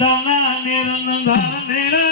தன்னே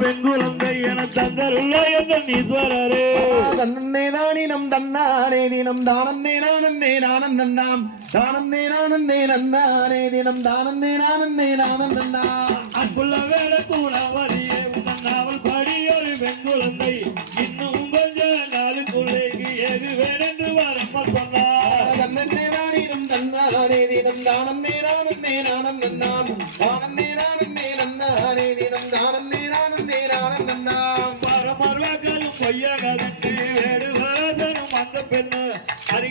வெண்குழந்தை என தந்தருள்ள என்ற நீஸ்வரரே தன்னே தானினம் தன்னாரே தினம் தானன்னே நானன்னே நானந்தன்னாம். தானன்னே நானன்னே நன்னாரே தினம் தானன்னே நானன்னே நானந்தன்னாம் அன்புள்ள வேட கூட வழியே உன் நாவல் பாடி ஒரு வெண்குழந்தை இன்னும் கொஞ்ச நாளுக்குள்ளேக்கு ஏது வேறென்று வரம்ம சொன்னார் தன்னே தானினம் தன்னாரே தினம் தானன்னே நானன்னே நானந்தன்னாம். தானன்னே நானன்னே தினம் தானன்னே நானன்னே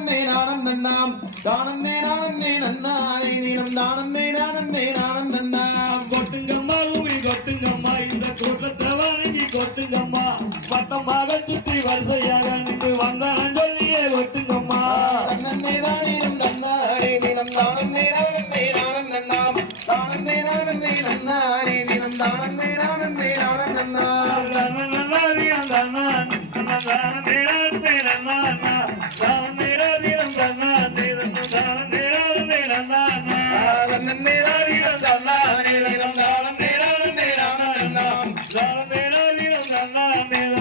நானன்னே நானந்தன்னாம் தானன்னே நானன்னே நன்னாரே தினம் தானன்னே நானன்னே நானந்தன்னாம் கொட்டுங்கம்மா உமி கொட்டுங்கம்மா இந்த கூட்டத்தை வணங்கி கொட்டுங்கம்மா வட்டமாக சுற்றி வரிசையாக நின்று வந்தானு சொல்லியே கொட்டுங்கம்மா தன்னே தானினம் தன்னாரே தினம் தானன்னே நானன்னே நானந்தன்னாம் தானன்னே நானன்னே நன்னாரே தினம் தானன்னே நானன்னே நானந்தன்னாம் தன்னே மேலாம் மேலாம் மேலாம் மேலாம்